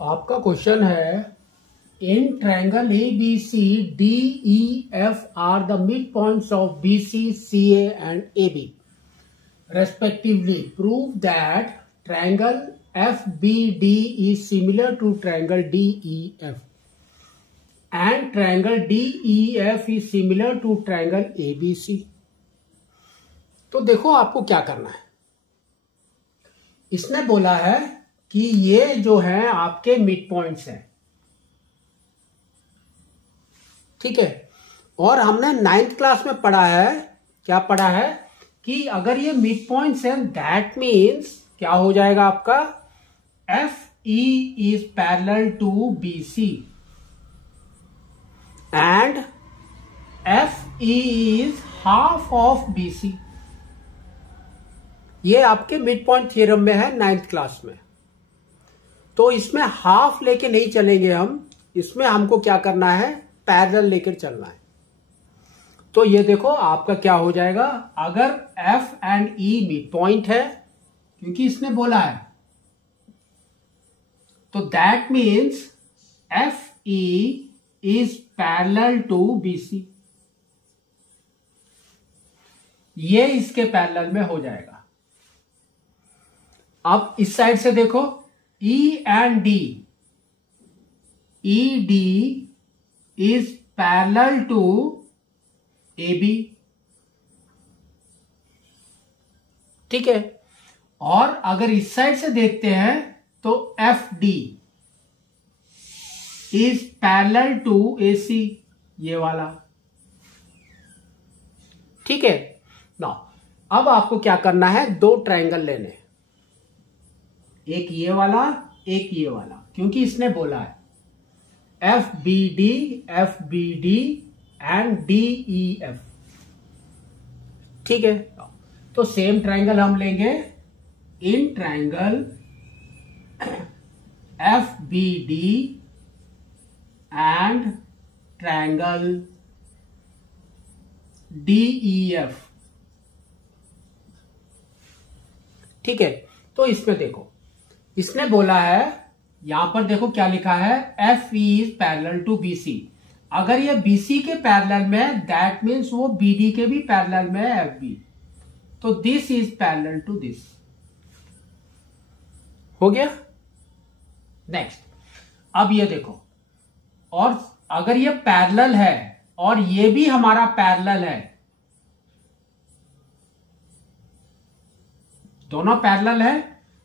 आपका क्वेश्चन है in triangle A B C D E F are the mid points of B C C and A B respectively. Prove that triangle FBD is similar to triangle DEF and triangle DEF is similar to triangle ABC. तो देखो आपको क्या करना है। इसने बोला है कि ये जो है आपके मिड पॉइंट्स हैं, ठीक है। और हमने 9th क्लास में पढ़ा है, क्या पढ़ा है कि अगर ये मिड पॉइंट्स हैं दैट मीन्स क्या हो जाएगा आपका F E is parallel to B C and F E is half of B C. ये आपके मिड पॉइंट थ्योरम में है 9th क्लास में। तो इसमें हाफ लेके नहीं चलेंगे हम, इसमें हमको क्या करना है पैरेलल लेकर चलना है। तो ये देखो आपका क्या हो जाएगा, अगर F and E mid point है क्योंकि इसने बोला है, तो that means FE is parallel to BC। ये इसके पैरेलल में हो जाएगा। अब इस साइड से देखो E and D, ED is parallel to AB, ठीक है। और अगर इस साइड से देखते हैं तो FD is parallel to AC, ये वाला, ठीक है ना। अब आपको क्या करना है, दो ट्रायंगल लेने, एक ये वाला एक ये वाला, क्योंकि इसने बोला है FBD एंड DEF, ठीक है। तो सेम ट्रायंगल हम लेंगे in triangle FBD and triangle DEF, ठीक है। तो इसमें देखो इसने बोला है, यहां पर देखो क्या लिखा है, FE is parallel to BC। अगर ये BC के पैरेलल में है दैट मीन्स वो BD के भी पैरेलल में है FB। तो this is parallel to this, हो गया। नेक्स्ट, अब ये देखो, और अगर ये पैरेलल है और ये भी हमारा पैरेलल है, दोनों पैरेलल है,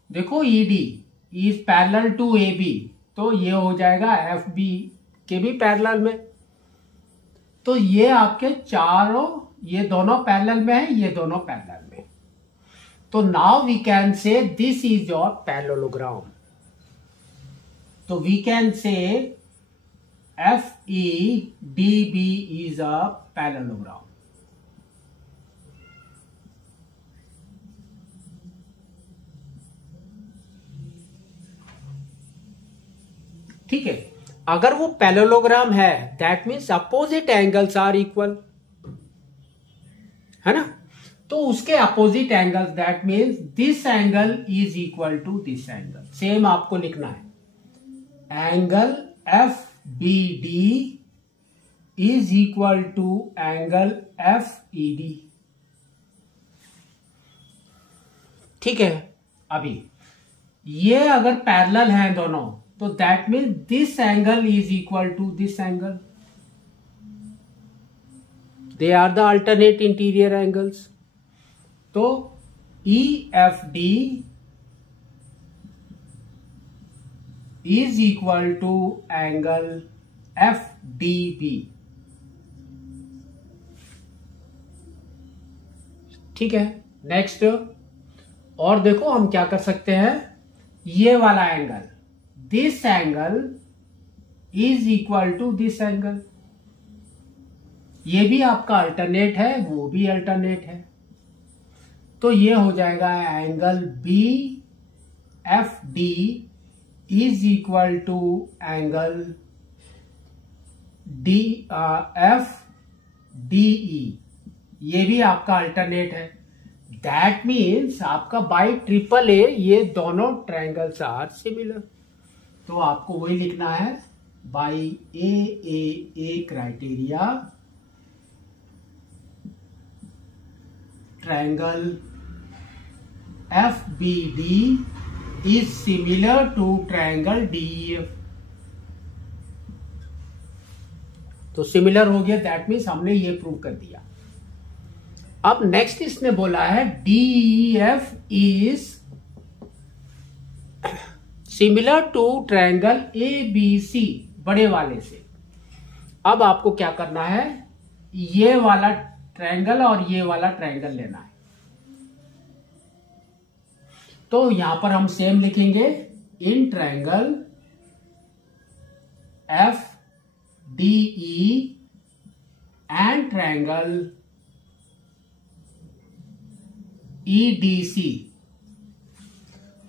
देखो ED is parallel to AB, तो ये हो जाएगा FB के भी पैरेलल में। तो ये आपके चारों, ये दोनों पैरेलल में है, ये दोनों पैरेलल में। तो now we can say this is your parallelogram. तो we can say FEDB is a parallelogram. ठीक है। अगर वो पैरेललोग्राम है that means opposite angles are equal, है ना। तो उसके opposite angles that means this angle is equal to this angle. Same आपको लिखना है, angle FBD is equal to angle FED, ठीक है। अभी ये अगर पैरेलल हैं दोनों, तो that means this angle is equal to this angle, they are the alternate interior angles. तो EFD is equal to angle FDB, ठीक है। नेक्स्ट, और देखो हम क्या कर सकते हैं, ये वाला angle, this angle is equal to this angle, ये भी आपका अल्टरनेट है, वो भी अल्टरनेट है। तो ये हो जाएगा angle BFD is equal to angle FDE, ये भी आपका अल्टरनेट है। दैट मीन्स आपका बाई ट्रिपल ए ये दोनों ट्रायंगल्स आर सिमिलर। तो आपको वही लिखना है, by A criteria triangle FBD is similar to triangle DEF। तो सिमिलर हो गया, दैट मीन्स हमने ये प्रूव कर दिया। अब नेक्स्ट इसने बोला है DEF is similar to triangle ABC, बड़े वाले से। अब आपको क्या करना है, ये वाला ट्रायंगल और ये वाला ट्रायंगल लेना है। तो यहां पर हम सेम लिखेंगे, in triangle FDE and triangle EDC।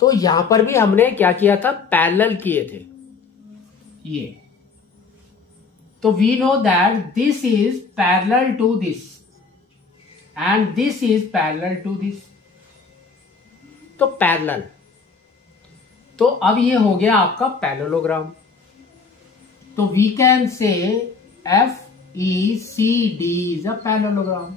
तो यहां पर भी हमने क्या किया था, पैरेलल किए थे ये। तो we know that this is parallel to this and this is parallel to this. तो पैरेलल, तो अब ये हो गया आपका पैरेललोग्राम। तो we can say FECD is a parallelogram.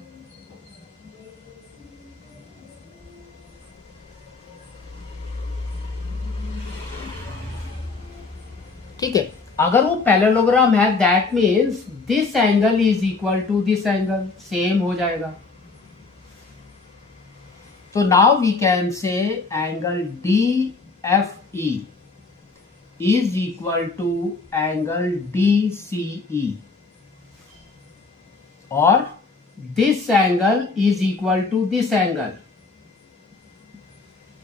ठीक है, अगर वो पैरेललोग्राम है that means this angle is equal to this angle, same हो जाएगा। तो now we can say angle DFE is equal to angle DCE, or this angle is equal to this angle.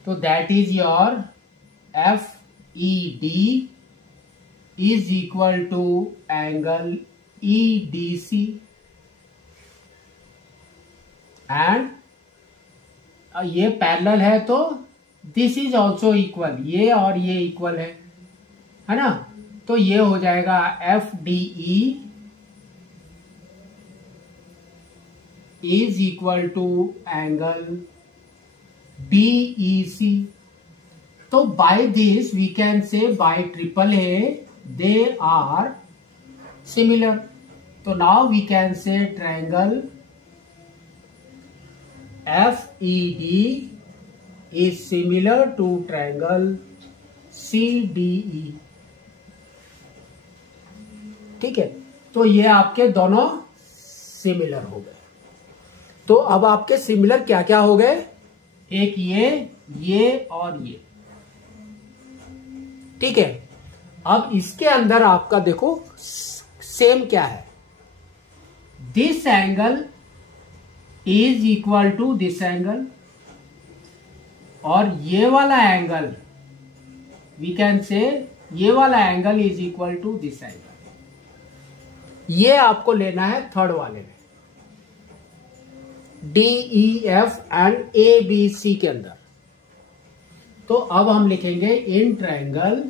So that is your FED is equal to angle EDC, and ये parallel है तो this is also equal, ये और ये equal है ना। तो ये हो जाएगा FDE is equal to angle DEC। तो by this we can say by triple A they are similar. तो now we can say triangle FED is similar to triangle CDE। ठीक है, तो ये आपके दोनों सिमिलर हो गए। तो अब आपके सिमिलर क्या क्या हो गए, एक ये और ये। ठीक है, अब इसके अंदर आपका देखो सेम क्या है, this angle is equal to this angle, और ये वाला एंगल वी कैन से ये वाला angle is equal to this angle. ये आपको लेना है थर्ड वाले में, DEF एंड ABC के अंदर। तो अब हम लिखेंगे in triangle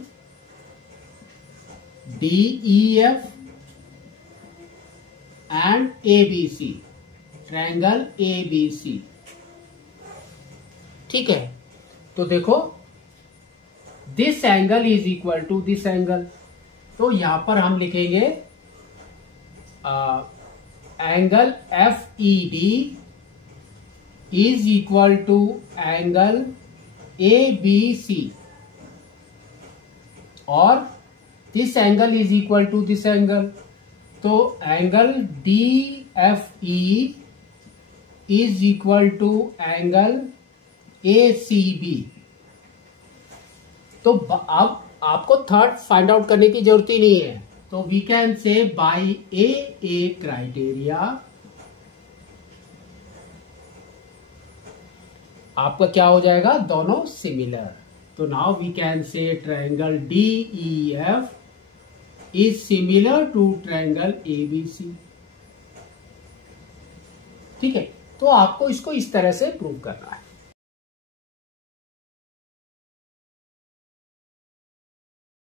DEF and ABC, triangle ABC। ठीक है, तो देखो this angle is equal to this angle. तो यहां पर हम लिखेंगे angle FED is equal to angle ABC, और this angle is equal to this angle. तो angle DFE is equal to angle ACB। तो अब आपको थर्ड फाइंड आउट करने की जरूरत ही नहीं है। तो we can say by AA criteria आपका क्या हो जाएगा, दोनों सिमिलर। तो now we can say triangle DEF is similar to triangle ABC। ठीक है, तो आपको इसको इस तरह से प्रूव करना है।